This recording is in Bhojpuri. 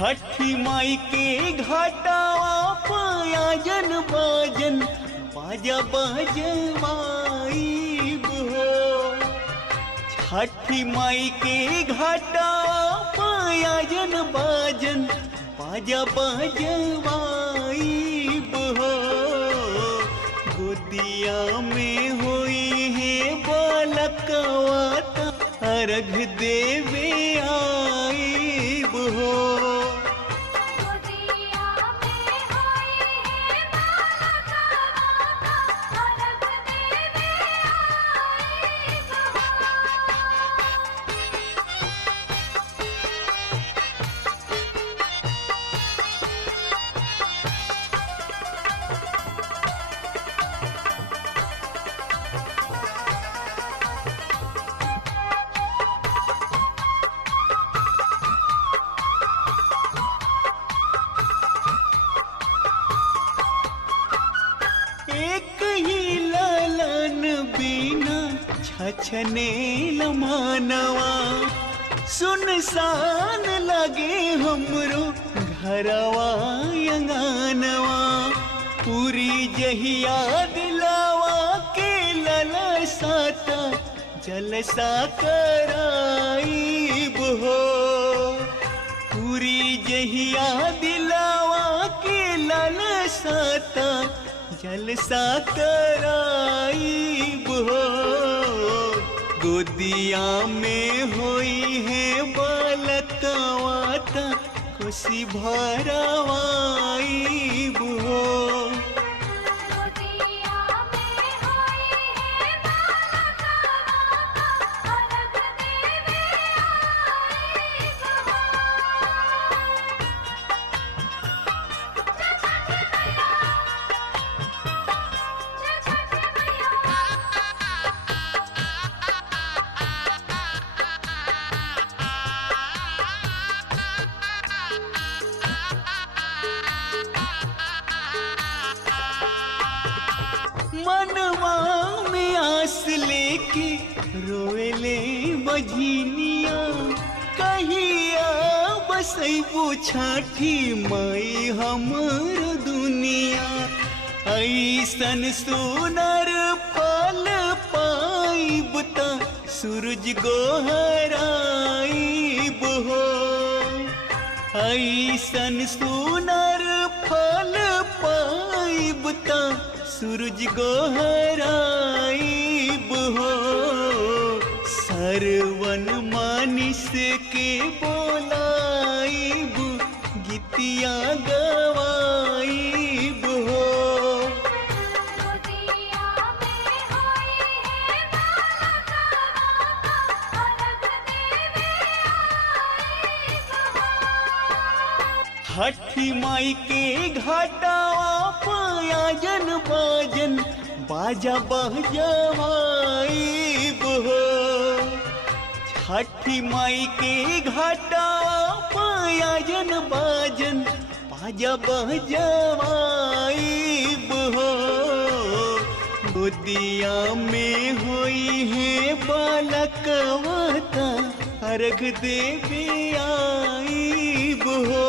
छठी माई के घाटावा पायजन बाजन बाजा बजवाईब हो। छठी माई के घाटावा पायजन बाजन बाजा बजवाईब हो। गोदिया में होई है बालकवा अर्घ देवे आईब हो। एक ही लालन बिना छछने लमानवा सुनसान लगे हमरो घरवा अंगनवा। पूरी जहिया दिलावा के ललसाता जलसा कराईब हो। पूरी जहिया दिलावा के ललसाता जलसा कराईब हो। गोदिया में होई है बालकवा खुशी भरवाईब हो। मनवा में आस लेके रोएले बजनिया कहिया बसैबो छठी माई हमर दुनिया। ऐसन सुनर फल पाइब त सूरज गोहराइब हो। ऐसन सुनर फल पाइब त सूरज गोहराइब हो। सरवन मानिस के बोलाइब गीतिया गवाइब हो। छठी माई के घाटावा पायजन बाजन बाजा बजवाईब हो। छठी माई के घाटावा पायजन बाजन बाजा बजवाईब हो। गोदिया में होई है बालकवा अर्घ देवे आईब हो।